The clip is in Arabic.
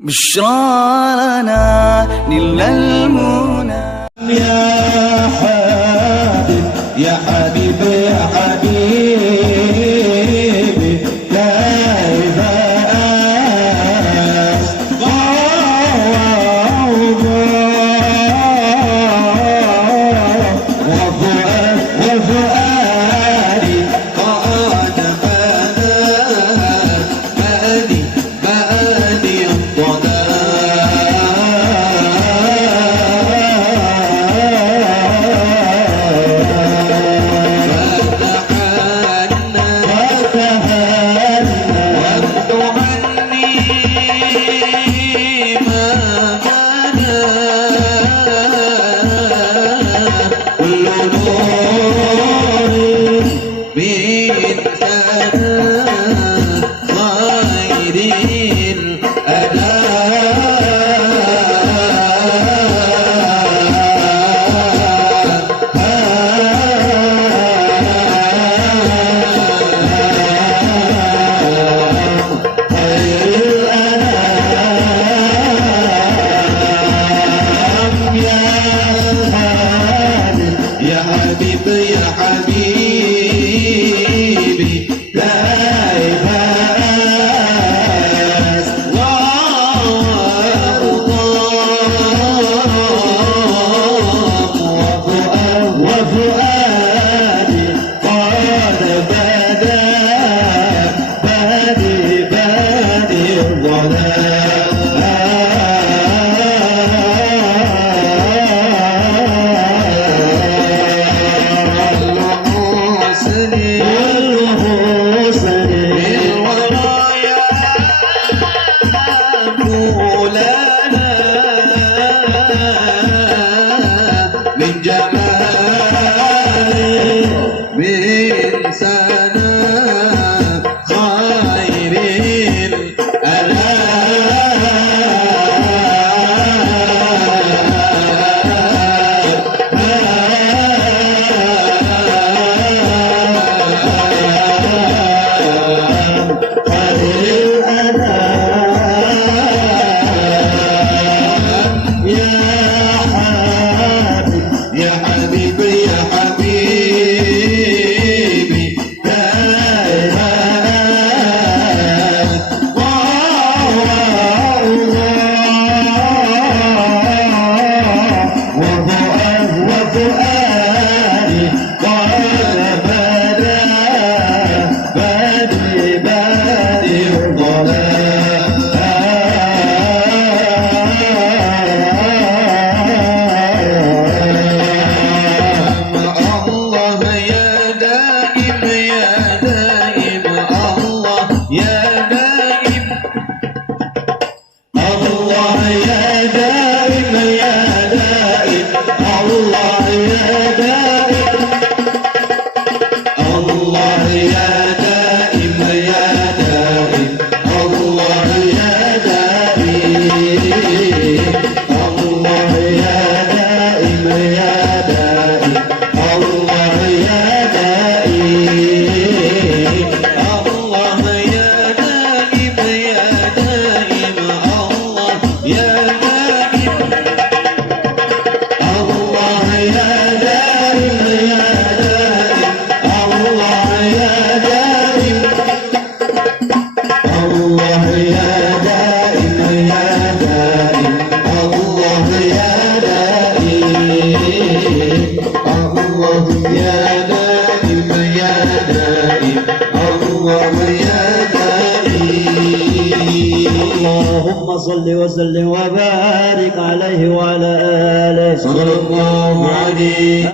بشرانا نل المنى يا حبيب يا حبيب يا حبيبي كيف وفؤادي قد بادي يا حبيب يا حبيبي لا يباس وفؤادي قد بادي الظلام من جمال من سنة خير يا حبيبي يا حبيبي وفؤادي قد بادي الظلام اللهم صل وسلم وبارك عليه وعلى آله صلى الله عليه